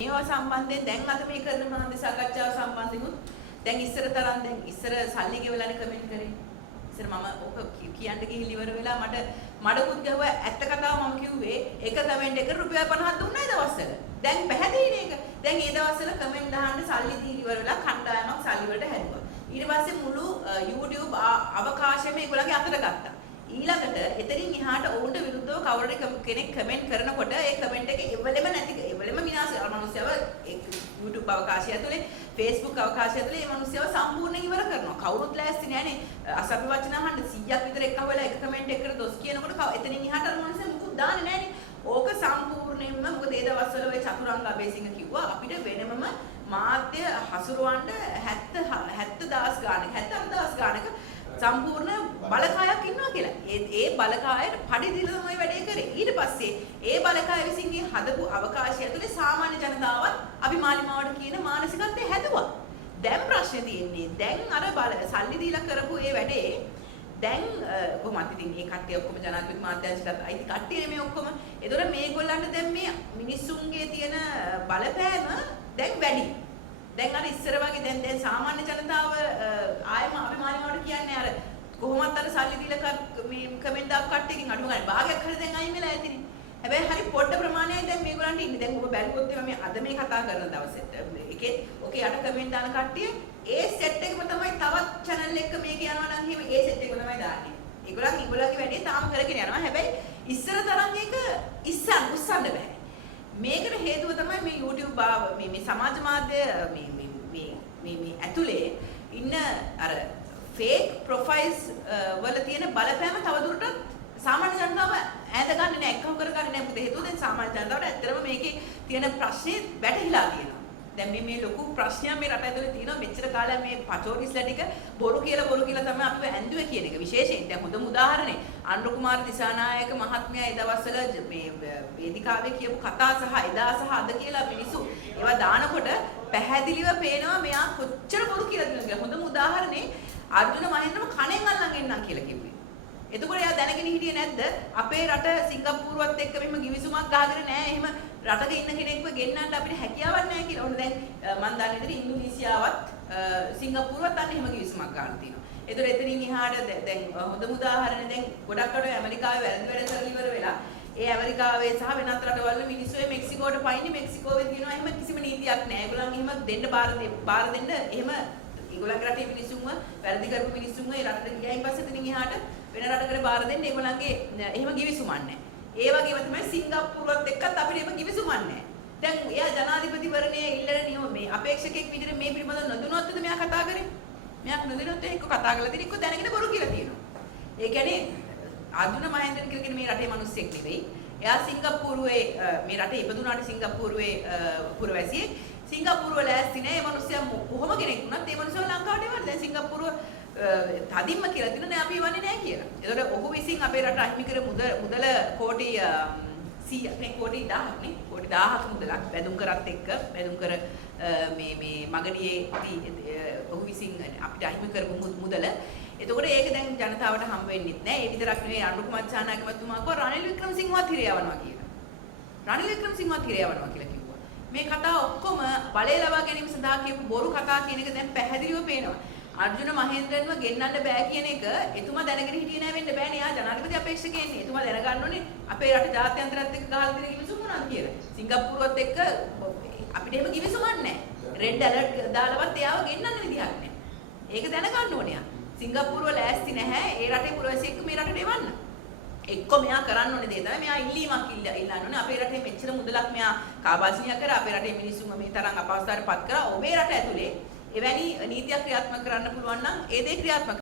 මේවා සම්බන්ධයෙන් දැන් අද මේ කරන මහත් සාකච්ඡාව සම්බන්ධයෙන් දැන් ඉස්සර තරම් දැන් ඉස්සර සල්ලි ගෙවලානේ කමෙන්ට් කරේ. ඉස්සර මම ඕක කියන්න ගිහින් ඉවර වෙලා මඩකුත් ගැහුවා ඇත්ත කතාව මම කිව්වේ එක කමෙන්ට් එකට රුපියල් 50ක් දුන්නා ඒ දවස්වල. දැන් පැහැදිලිනේ ඒක. දැන් ඒ දවස්වල කමෙන්ට් දාන්න සල්ලි දීලා ඉවර වෙලා කණ්ඩායමක් සල්ලි වලට හැදුවා. ඊට පස්සේ මුළු YouTube අවකාශයම ඒගොල්ලන්ගේ අතට ගත්තා. ඊළඟට එතනින් එහාට ඔවුන්ට විරුද්ධව කවුරු කෙනෙක් කමෙන්ට් කරනකොට ඒ කමෙන්ට් එක එවලෙම විනාශ කරන මිනිස්සුව YouTube අවකාශය ඇතුලේ Facebook අවකාශය ඇතුලේ මේ මිනිස්සුව සම්පූර්ණයෙන් ඉවර කරනවා. කවුරුත් ලෑස්ති නෑනේ අසභ්‍ය වචන අහන්න 100ක් විතර එකවලා එක කමෙන්ට් එකකට දොස් කියනකොට එතනින් එහාට අර මිනිස්සු මුකුත් දාන්නේ නෑනේ. ඕක සම්පූර්ණයෙන්ම මොකද ඒ දවස්වල ඔය චතුරංග අබේසිංහ කිව්වා අපිට වෙනමම මාධ්‍ය හසුරවන්න 70000 ගානක 78000 ගානක සම්පූර්ණ බලකායක් ඉන්නවා කියලා. ඒ බලකායට පඩි දීලා තමයි වැඩේ කරේ. ඊට පස්සේ ඒ බලකාය විසින්ගේ හදපු අවකාශය ඇතුලේ සාමාන්‍ය ජනතාවත් අපි මාලිමාවට කියන මානසිකත්වය හැදුවා. දැන් ප්‍රශ්නේ තියෙන්නේ දැන් අර සල්ලි දීලා කරපු ඒ වැඩේ දැන් කොහොමද ඉතින් මේ කට්ටිය ඔක්කොම ජනාධිපති මාධ්‍යංශයට අයිති කට්ටියනේ මේ ඔක්කොම. ඒතොර මේගොල්ලන්ට දැන් මේ මිනිස්සුන්ගේ තියෙන බලපෑම දැන් වැඩි. දැන් අර ඉස්සර වගේ දැන් සාමාන්‍ය ජනතාව ආයම අපි මාලිමාවට කියන්නේ අර කොහොමත් අර සල්ලි දීලා මේ කමෙන්ට් දාපු කට්ටියකින් අඩුම ගන්න භාගයක් හරි දැන් අයින් වෙලා ඇතිනේ. හැබැයි හරි පොඩ්ඩ ප්‍රමාණයක් දැන් මේගොල්ලන්ට ඉන්නේ. දැන් ඔබ බැලුවොත් මේ අද මේ කතා කරන දවසෙත් එකේ ඔකේ යට කමෙන්ට් දාන කට්ටිය ඒ සෙට් එකම තමයි තවත් channel එකක මේක යනවා නම් එහෙම ඒ සෙට් එකම තමයි දාන්නේ. ඒගොල්ලන්ගේ වැඩේ තාම කරගෙන යනවා. හැබැයි ඉස්සර තරම් ඒක උස්සන්න බෑ. මේකට හේතුව තමයි මේ YouTube මේ සමාජ මාධ්‍ය මේ ඇතුලේ ඉන්න අර ෆේක් ප්‍රොෆයිල්ස් වල තියෙන බලපෑම තවදුරටත් සාමාන්‍ය ජනතාව ඈද ගන්නේ නැහැ, එක්කව කරගන්නේ නැහැ. මොකද හේතුව දැන් සාමාන්‍ය ජනතාවට ඇත්තටම මේකේ තියෙන ප්‍රශ්නේ වැටහිලා තියෙනවා. දැන් මේ ලොකු ප්‍රශ්නයක් මේ රට ඇතුලේ තියෙනවා. මෙච්චර කාලයක් මේ පචෝරිස්ලා ටික බොරු කියලා තමයි අපිව ඇඳුවේ කියන එක. විශේෂයෙන් දැන් හොඳම උදාහරණේ අනුර කුමාර දිසානායක මහත්මයා ඒ දවස්වල මේ වේදිකාවේ කියපු කතා සහ එදා සහ අද කියලා මිනිස්සු ඒවා දානකොට පැහැදිලිව පේනවා මෙයා කොච්චර බොරු කියලා දෙනවා. හොඳම උදාහරණේ අර්ජුන මහේන්ද්‍රම කණෙන් අල්ලන් එන්නම් කියලා කිව්වේ. එතකොට එයා දැනගෙන හිටියේ නැද්ද අපේ රට සිංගප්පූරුවත් එක්ක මෙහෙම ගිවිසුමක් ගහගෙන නැහැ. එහෙම රටක ඉන්න කෙනෙක්ව ගෙන්නන්න අපිට හැකියාවක් නැහැ කියලා. ඔන්න දැන් මම දන්නේ ඉතින් ඉන්දුනීසියාවත් සිංගප්පූරුවත් අන්න එහෙම ගිවිසුමක් ගන්න තියෙනවා. ඒතකොට එතනින් එහාට දැන් හොඳම උදාහරණ දැන් ගොඩක් අය ඇමරිකාවේ වැරදි වැඩ කරලා ඉවර වෙලා ඒ ඇමරිකාවේ සහ වෙනත් රටවල මිනිස්සු මෙක්සිකෝට පයින්නේ මෙක්සිකෝවේ තියෙනවා එහෙම කිසිම නීතියක් නැහැ. ඒගොල්ලන් එහෙම දෙන්න බාර දෙන්න එහෙම ඒගොල්ලන්ගේ රටේ මිනිස්සුන්ව වැරදි කරපු මිනිස්සුන්ව ඒ රටට ගියායින් පස්සේ එතනින් එහාට වෙන රටකට බාර දෙන්න ඒගොල්ලන්ගේ එහෙම ගිවිසුමක් නැහැ. ඒ වගේම තමයි සිංගප්පූරුවත් එක්කත් අපිට එහෙම ගිවිසුමක් නැහැ. දැන් එයා ජනාධිපතිවරණයේ ඉල්ලන නියම මේ අපේක්ෂකෙක් විදිහට මේ පිළිබඳව නොදුනොත්ද මෙයා කතා කරේ? මෙයා නොදුනොත් එක්ක කතා කරලා තියෙන එක්ක දැනගෙන බොරු කියලා තියෙනවා. ඒ කියන්නේ අර්ජුන මහේන්ද්‍රන් කියන මේ රටේ මිනිස්සෙක් නෙවෙයි. එයා සිංගප්පූරුවේ මේ රටේ ඉපදුනාට සිංගප්පූරුවේ පුරවැසියෙක්. සිංගප්පූරුව ලෑස්ති නෑ. මේ මිනිස්සයා කොහොම කෙනෙක් වුණත් මේ මිනිස්සු ලංකාවට එවන්න. දැන් සිංගප්පූරුව තදින්ම කියලා දින නෑ අපි එවන්නේ නෑ කියලා. ඒතකොට ඔහු විසින් අපේ රට අහිමි කර මුදල කෝටි 100ක් නේ කෝටි 1000ක් නේ කෝටි 1000ක් මුදලක් බැඳුම් කරත් එක්ක බැඳුම් කර මේ මගඩියේ ඔහු විසින් අපිට අහිමි කරපු මුදල. එතකොට ඒක දැන් ජනතාවට හම්බ වෙන්නේ නැහැ. ඒ විතරක් නෙවෙයි අනුර කුමාර දිසානායකතුමා කිව්වා රනිල් වික්‍රමසිංහවත් හිරේ යවනවා කියලා. රනිල් වික්‍රමසිංහවත් හිරේ යවනවා කියලා කිව්වා. මේ කතා ඔක්කොම බලය ලබා ගැනීම සඳහා කියපු බොරු කතා කියන එක දැන් පැහැදිලිව පේනවා. අර්ජුන මහේන්ද්‍රන්ව ගෙන්නන්න බෑ කියන එක එතුමා දැනගෙන හිටියේ නෑ වෙන්න බෑනේ. යා ජනාධිපති අපේක්ෂකයෙන්නේ. එතුමා දැනගන්න ඕනේ අපේ රට ජාත්‍යන්තරත් එක්ක ගහලා දෙන කිවිසුම මොනවද කියලා. සිංගප්පූරුවත් එක්ක අපිට එහෙම කිවිසුමක් නෑ. රෙඩ් ඇලර්ට් දාලවත් එයාව ගෙන්නන්න විදිහක් නෑ. ඒක දැනගන්න ඕනේ යා. සිංගප්පූරුව ලෑස්ති නැහැ ඒ රටේ පුරවැසියෙක් මේ රටට එවන්න. එක්ක මෙයා කරන්න ඕනේ දේ තමයි මෙයා ඉල්ලීමක් ඉල්ලන්න ඕනේ. අපේ රටේ මෙච්චර මුදලක් මෙයා කාබාසිනිය කරා. අපේ රටේ මිනිස්සුන්ව මේ තරම් අපහසුතාවයට පත් කරා. ඔබේ රට ඇතුලේ එවැනි නීතියක් ක්‍රියාත්මක කරන්න පුළුවන් නම් ඒ දේ ක්‍රියාත්මක